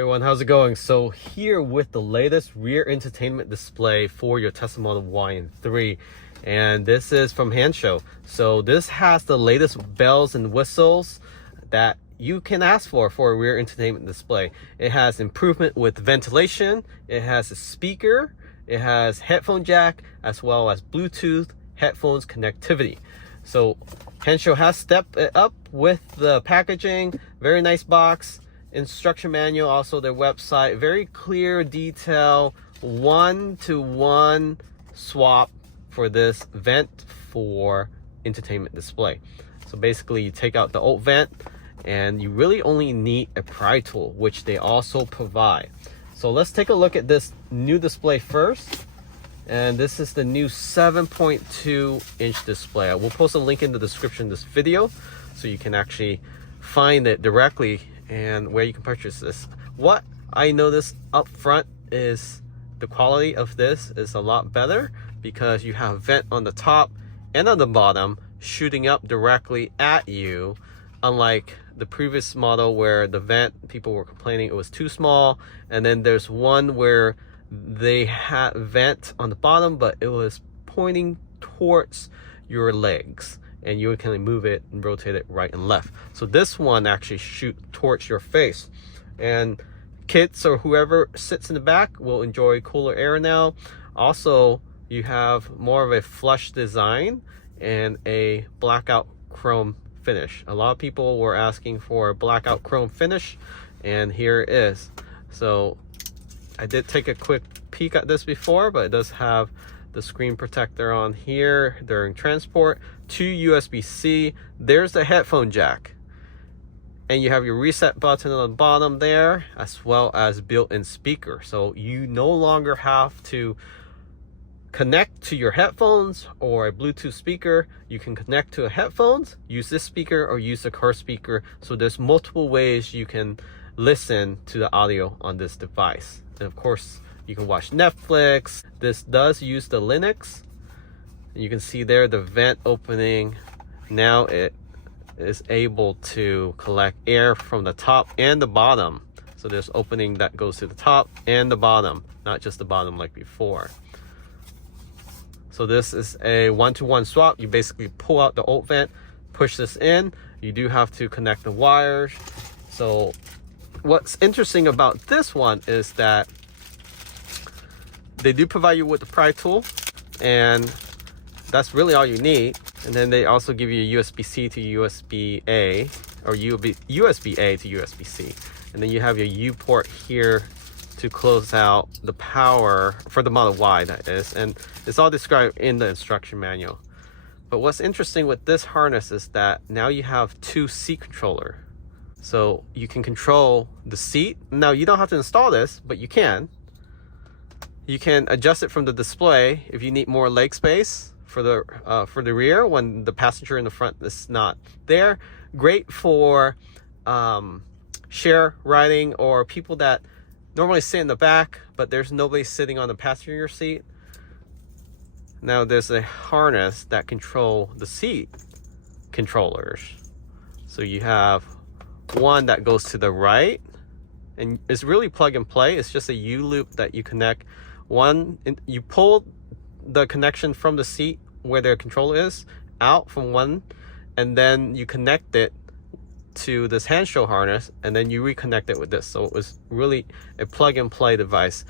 Hey everyone, how's it going? So here with the latest rear entertainment display for your Tesla Model Y and 3, and this is from Hansshow. So this has the latest bells and whistles that you can ask for a rear entertainment display. It has improvement with ventilation, it has a speaker, it has headphone jack, as well as Bluetooth headphones connectivity. So Hansshow has stepped it up with the packaging. Very nice box, instruction manual, also their website, very clear detail, 1-to-1 swap for this vent for entertainment display. So basically you take out the old vent and you really only need a pry tool, which they also provide. So let's take a look at this new display first. And this is the new 7.2-inch display. I will post a link in the description of this video so you can actually find it directly and where you can purchase this. What I noticed up front is the quality of this is a lot better because you have vent on the top and on the bottom shooting up directly at you, unlike the previous model where the vent, people were complaining it was too small, and then there's one where they had vent on the bottom but it was pointing towards your legs and you can move it and rotate it right and left. So this one actually shoot towards your face, and kids or whoever sits in the back will enjoy cooler air now. Also, you have more of a flush design and a blackout chrome finish. A lot of people were asking for a blackout chrome finish, and here it is. So I did take a quick peek at this before, but it does have the screen protector on here during transport, 2 USB-C, there's the headphone jack, and you have your reset button on the bottom there, as well as built-in speaker. So you no longer have to connect to your headphones or a Bluetooth speaker. You can connect to a headphones, use this speaker, or use the car speaker. So there's multiple ways you can listen to the audio on this device. And of course, you can watch Netflix. This does use the Linux. You can see there the vent opening. Now it is able to collect air from the top and the bottom. So there's opening that goes to the top and the bottom, not just the bottom like before. So this is a 1-to-1 swap. You basically pull out the old vent, push this in. You do have to connect the wires. So what's interesting about this one is that they do provide you with the pry tool, and that's really all you need. And then they also give you a USB-C to USB-A, or USB-A to USB-C. And then you have your U port here to close out the power for the Model Y, that is. And it's all described in the instruction manual. But what's interesting with this harness is that now you have 2 seat controller. So you can control the seat. Now you don't have to install this, but you can. You can adjust it from the display if you need more leg space for the rear when the passenger in the front is not there. Great for share riding or people that normally sit in the back, but there's nobody sitting on the passenger seat. Now there's a harness that control the seat controllers. So you have one that goes to the right, and it's really plug and play. It's just a U-loop that you connect. You pull the connection from the seat where the controller is out from one, and then you connect it to this Hansshow harness, and then you reconnect it with this. So it was really a plug and play device.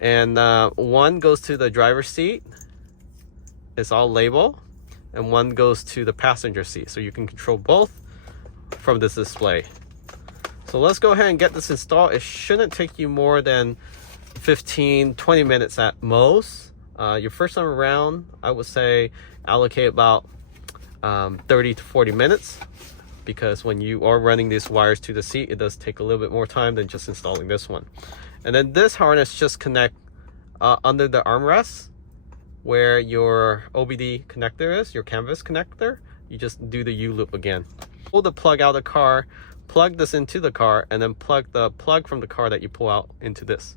And one goes to the driver's seat, it's all label, and one goes to the passenger seat. So you can control both from this display. So let's go ahead and get this installed. It shouldn't take you more than 15-20 minutes at most. Your first time around, I would say allocate about 30 to 40 minutes, because when you are running these wires to the seat, it does take a little bit more time than just installing this one. And then this harness just connect under the armrest where your OBD connector is, your canvas connector. You just do the U-loop again. Pull the plug out of the car, plug this into the car, and then plug the plug from the car that you pull out into this.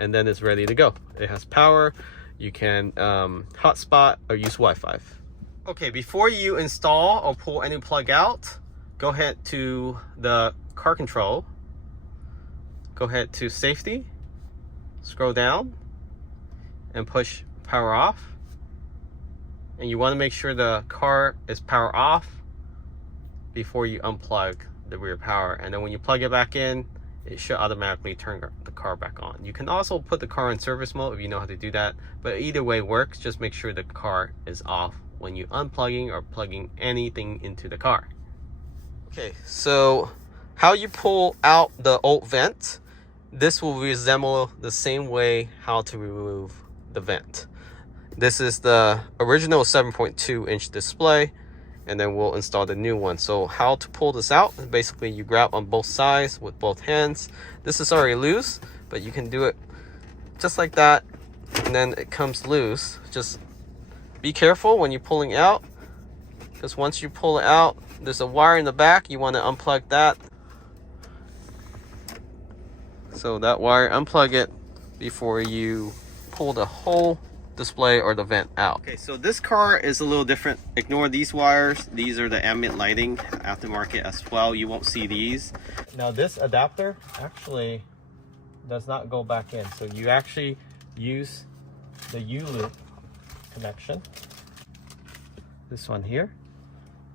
And then it's ready to go. It has power. You can hotspot or use Wi-Fi. Okay, before you install or pull any plug out, go ahead to the car control go ahead to safety, scroll down, and push power off. And you want to make sure the car is power off before you unplug the rear power. And then when you plug it back in, it should automatically turn the car back on. You can also put the car in service mode if you know how to do that, but either way works. Just make sure the car is off when you unplugging or plugging anything into the car. Okay, so how you pull out the old vent, this will resemble the same way how to remove the vent. This is the original 7.2 inch display, and then we'll install the new one. So how to pull this out, basically you grab on both sides with both hands. This is already loose, but you can do it just like that, and then it comes loose. Just be careful when you're pulling out, because once you pull it out, there's a wire in the back. You want to unplug that. So that wire, unplug it before you pull the whole display or the vent out. Okay, so this car is a little different. Ignore these wires. These are the ambient lighting aftermarket as well. You won't see these. Now this adapter actually does not go back in. So you actually use the U-loop connection. This one here.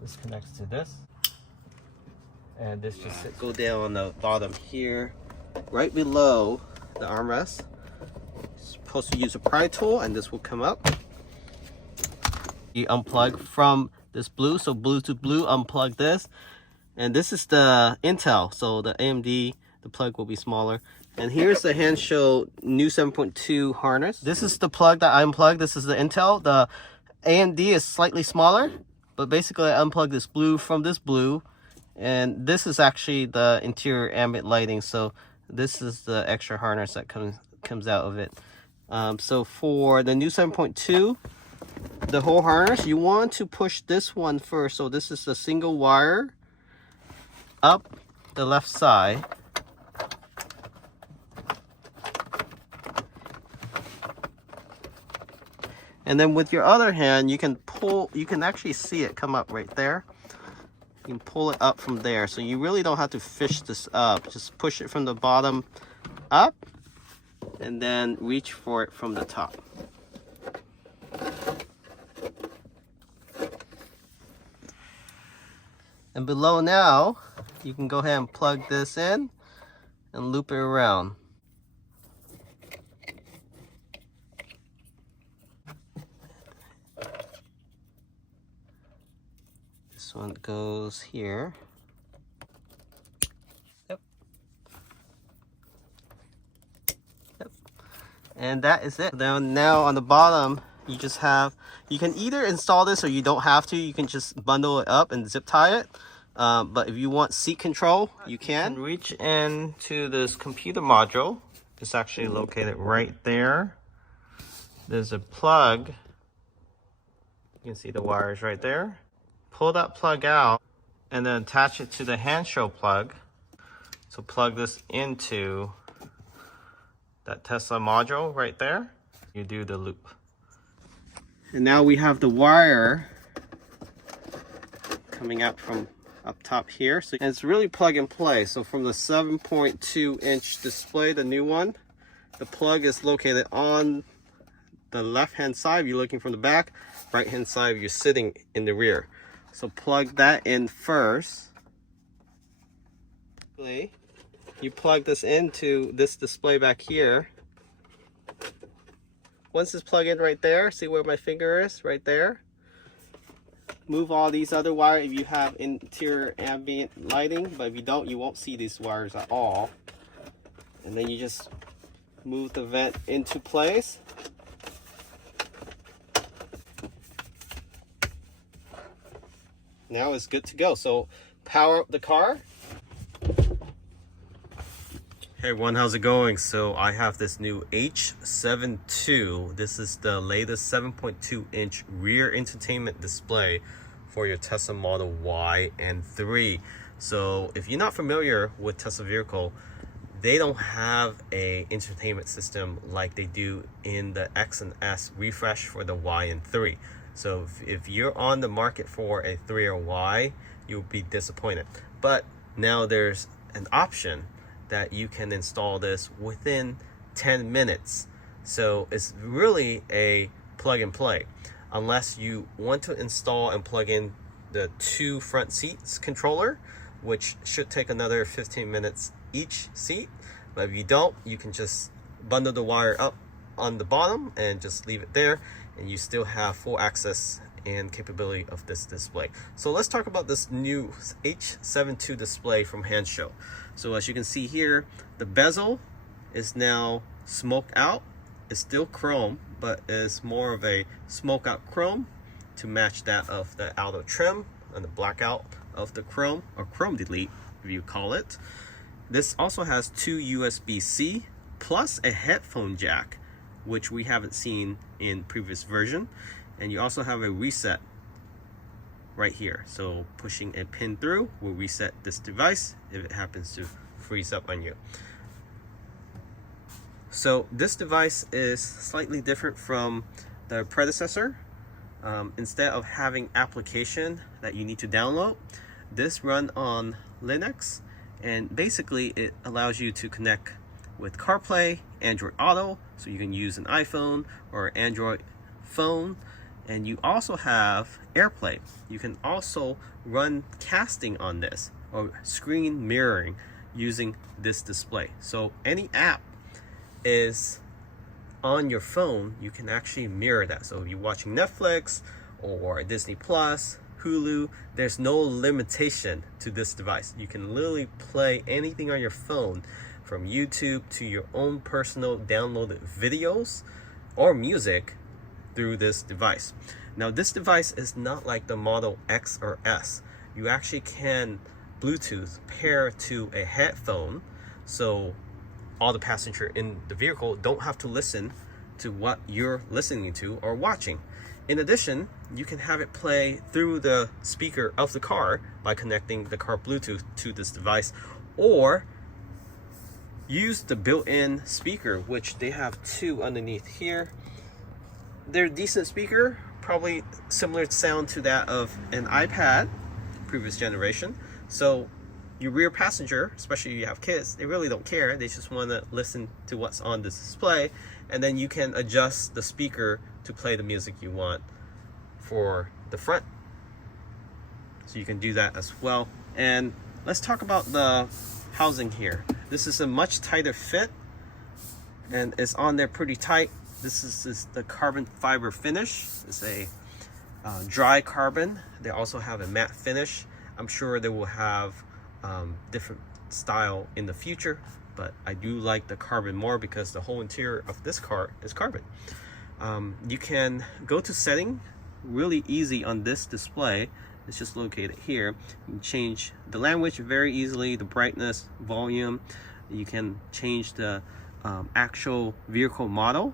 This connects to this. And this just go down on the bottom here, right below the armrest. Supposed to use a pry tool, and this will come up. You unplug from this blue, so blue to blue, unplug this. And this is the Intel, so the AMD, the plug will be smaller. And here's the Hansshow new 7.2 harness. This is the plug that I unplugged. This is the Intel. The AMD is slightly smaller, but basically I unplugged this blue from this blue. And this is actually the interior ambient lighting, so this is the extra harness that comes out of it. So for the new 7.2, the whole harness, you want to push this one first. So this is a single wire up the left side. And then with your other hand, you can pull, you can actually see it come up right there. You can pull it up from there. So you really don't have to fish this up. Just push it from the bottom up, and then reach for it from the top. And below now, you can go ahead and plug this in and loop it around. This one goes here. And that is it. Then now on the bottom, you just have, you can either install this or you don't have to. You can just bundle it up and zip tie it. But if you want seat control, you can. Reach into this computer module. It's actually located right there. There's a plug. You can see the wires right there. Pull that plug out and then attach it to the Hansshow plug. So plug this into that Tesla module right there. You do the loop. And now we have the wire coming out from up top here. So, and it's really plug and play. So from the 7.2 inch display, the new one, the plug is located on the left hand side if you're looking from the back, right hand side if you're sitting in the rear. So plug that in first. You plug this into this display back here. Once it's plugged in right there, see where my finger is? Right there. Move all these other wires if you have interior ambient lighting, but if you don't, you won't see these wires at all. And then you just move the vent into place. Now it's good to go. So power up the car. Hey everyone, how's it going? So I have this new H72. This is the latest 7.2 inch rear entertainment display for your Tesla Model Y and 3. So if you're not familiar with Tesla vehicle, they don't have a entertainment system like they do in the X and S refresh for the Y and 3. So if you're on the market for a 3 or Y, you'll be disappointed. But now there's an option that you can install this within 10 minutes. So it's really a plug and play, unless you want to install and plug in the 2 front seats controller, which should take another 15 minutes each seat. But if you don't, you can just bundle the wire up on the bottom and just leave it there, and you still have full access and capability of this display. So let's talk about this new H72 display from Hansshow. So as you can see here, the bezel is now smoked out. It's still chrome, but it's more of a smoke out chrome to match that of the outer trim and the blackout of the chrome, or chrome delete if you call it. This also has 2 USB-C plus a headphone jack, which we haven't seen in previous version. And you also have a reset right here. So pushing a pin through will reset this device if it happens to freeze up on you. So this device is slightly different from the predecessor. Instead of having application that you need to download, this runs on Linux, and basically it allows you to connect with CarPlay, Android Auto, so you can use an iPhone or Android phone. And you also have AirPlay. You can also run casting on this, or screen mirroring, using this display. So any app is on your phone, you can actually mirror that. So if you're watching Netflix or Disney Plus, Hulu, there's no limitation to this device. You can literally play anything on your phone, from YouTube to your own personal downloaded videos or music, through this device. Now this device is not like the Model X or S. You actually can Bluetooth pair to a headphone, so all the passengers in the vehicle don't have to listen to what you're listening to or watching. In addition, you can have it play through the speaker of the car by connecting the car Bluetooth to this device, or use the built-in speaker, which they have 2 underneath here. They're a decent speaker, probably similar sound to that of an iPad previous generation. So your rear passenger, especially if you have kids, they really don't care. They just want to listen to what's on this display, and then you can adjust the speaker to play the music you want for the front. So you can do that as well. And let's talk about the housing here. This is a much tighter fit, and it's on there pretty tight. This is the carbon fiber finish. It's a dry carbon. They also have a matte finish. I'm sure they will have different style in the future, but I do like the carbon more because the whole interior of this car is carbon. You can go to setting really easy on this display. It's just located here. You can change the language very easily, the brightness, volume. You can change the actual vehicle model,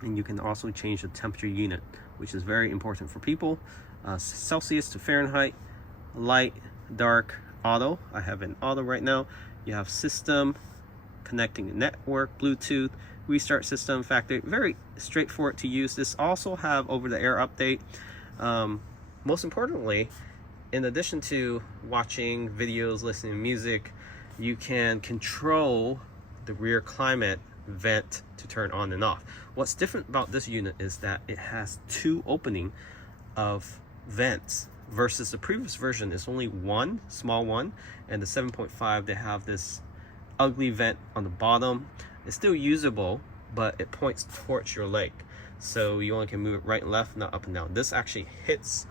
and you can also change the temperature unit, which is very important for people. Celsius to Fahrenheit, light, dark, auto. I have an auto right now. You have system, connecting network, Bluetooth, restart system, factory. Very straightforward to use. This also have over-the-air update. Most importantly, in addition to watching videos, listening to music, you can control the rear climate vent to turn on and off. What's different about this unit is that it has 2 opening of vents, versus the previous version is only 1 small one, and the 7.5 they have this ugly vent on the bottom. It's still usable, but it points towards your leg, so you only can move it right and left, not up and down. This actually hits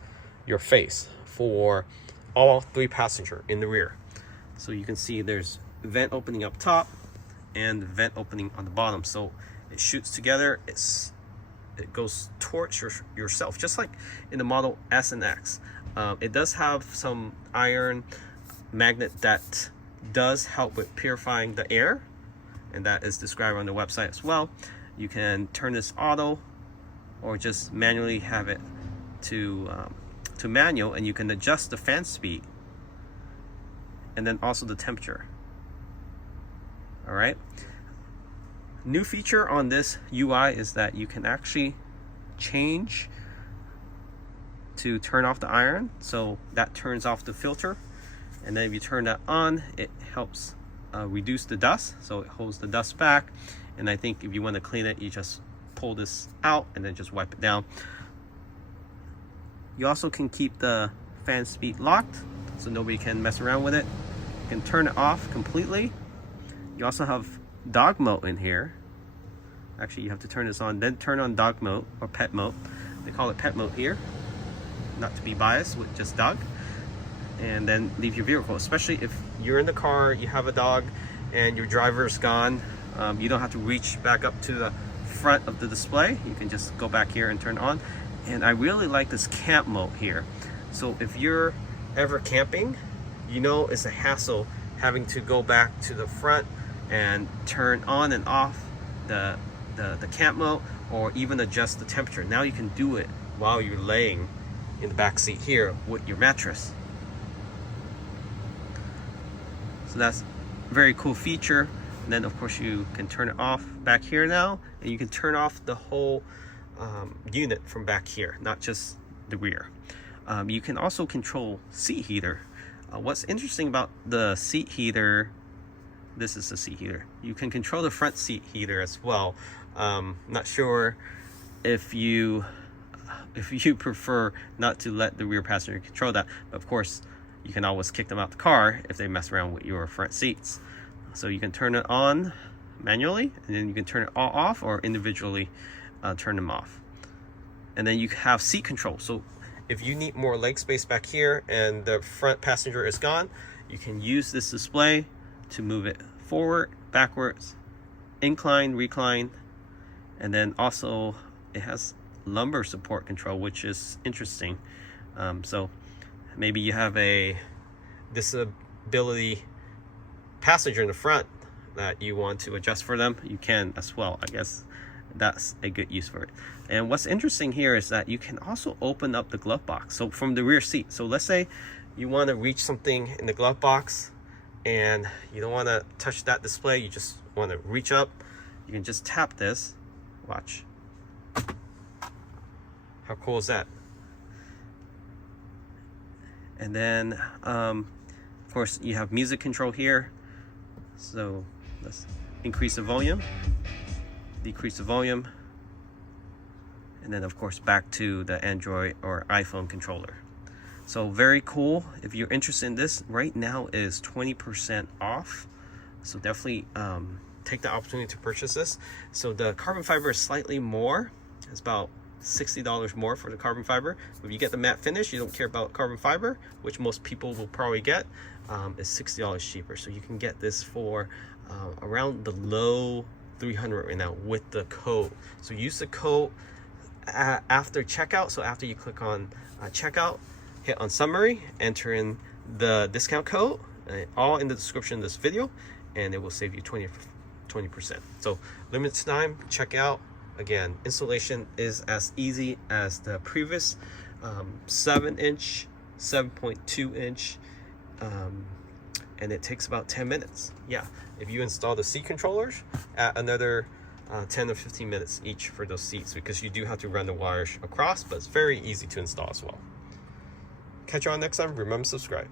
your face for all 3 passengers in the rear. So you can see there's vent opening up top and vent opening on the bottom, so it shoots together. It goes towards yourself, just like in the Model S and X. It does have some iron magnet that does help with purifying the air, and that is described on the website as well. You can turn this auto or just manually have it to manual, and you can adjust the fan speed and then also the temperature. All right. New feature on this UI is that you can actually change to turn off the iron, so that turns off the filter, and then if you turn that on, it helps reduce the dust, so it holds the dust back. And I think if you want to clean it, you just pull this out and then just wipe it down. You also can keep the fan speed locked so nobody can mess around with it. You can turn it off completely. You also have dog mode in here. Actually, you have to turn this on, then turn on dog mode or pet mode. They call it pet mode here, not to be biased with just dog. And then leave your vehicle, especially if you're in the car, you have a dog and your driver's gone. You don't have to reach back up to the front of the display. You can just go back here and turn on. And I really like this camp mode here. So if you're ever camping, you know it's a hassle having to go back to the front and turn on and off the camp mode, or even adjust the temperature. Now you can do it while you're laying in the back seat here with your mattress. So that's a very cool feature. And then of course you can turn it off back here now, and you can turn off the whole unit from back here, not just the rear. You can also control seat heater. What's interesting about the seat heater, this is the seat heater. You can control the front seat heater as well. Not sure if you prefer not to let the rear passenger control that, but of course you can always kick them out the car if they mess around with your front seats. So you can turn it on manually, and then you can turn it all off or individually turn them off. And then you have seat control. So if you need more leg space back here and the front passenger is gone, you can use this display to move it forward, backwards, incline, recline. And then also it has lumbar support control, which is interesting. So maybe you have a disability passenger in the front that you want to adjust for them, you can as well. I guess that's a good use for it. And what's interesting here is that you can also open up the glove box, so from the rear seat. So let's say you want to reach something in the glove box and you don't want to touch that display, you just want to reach up, you can just tap this. Watch, how cool is that? And then of course you have music control here. So let's increase the volume, decrease the volume, and then of course back to the Android or iPhone controller. So very cool. If you're interested in this, right now is 20% off. So definitely take the opportunity to purchase this. So the carbon fiber is slightly more. It's about $60 more for the carbon fiber. If you get the matte finish, you don't care about carbon fiber, which most people will probably get, is $60 cheaper. So you can get this for around the low 300 right now with the code. So use the code after checkout. So after you click on checkout, hit on summary, enter in the discount code, all in the description of this video, and it will save you 20%. So limited time, check out. Again, installation is as easy as the previous 7-inch, 7.2-inch, and it takes about 10 minutes. Yeah, if you install the seat controllers, another 10 or 15 minutes each for those seats, because you do have to run the wires across, but it's very easy to install as well. Catch you on next time. Remember to subscribe.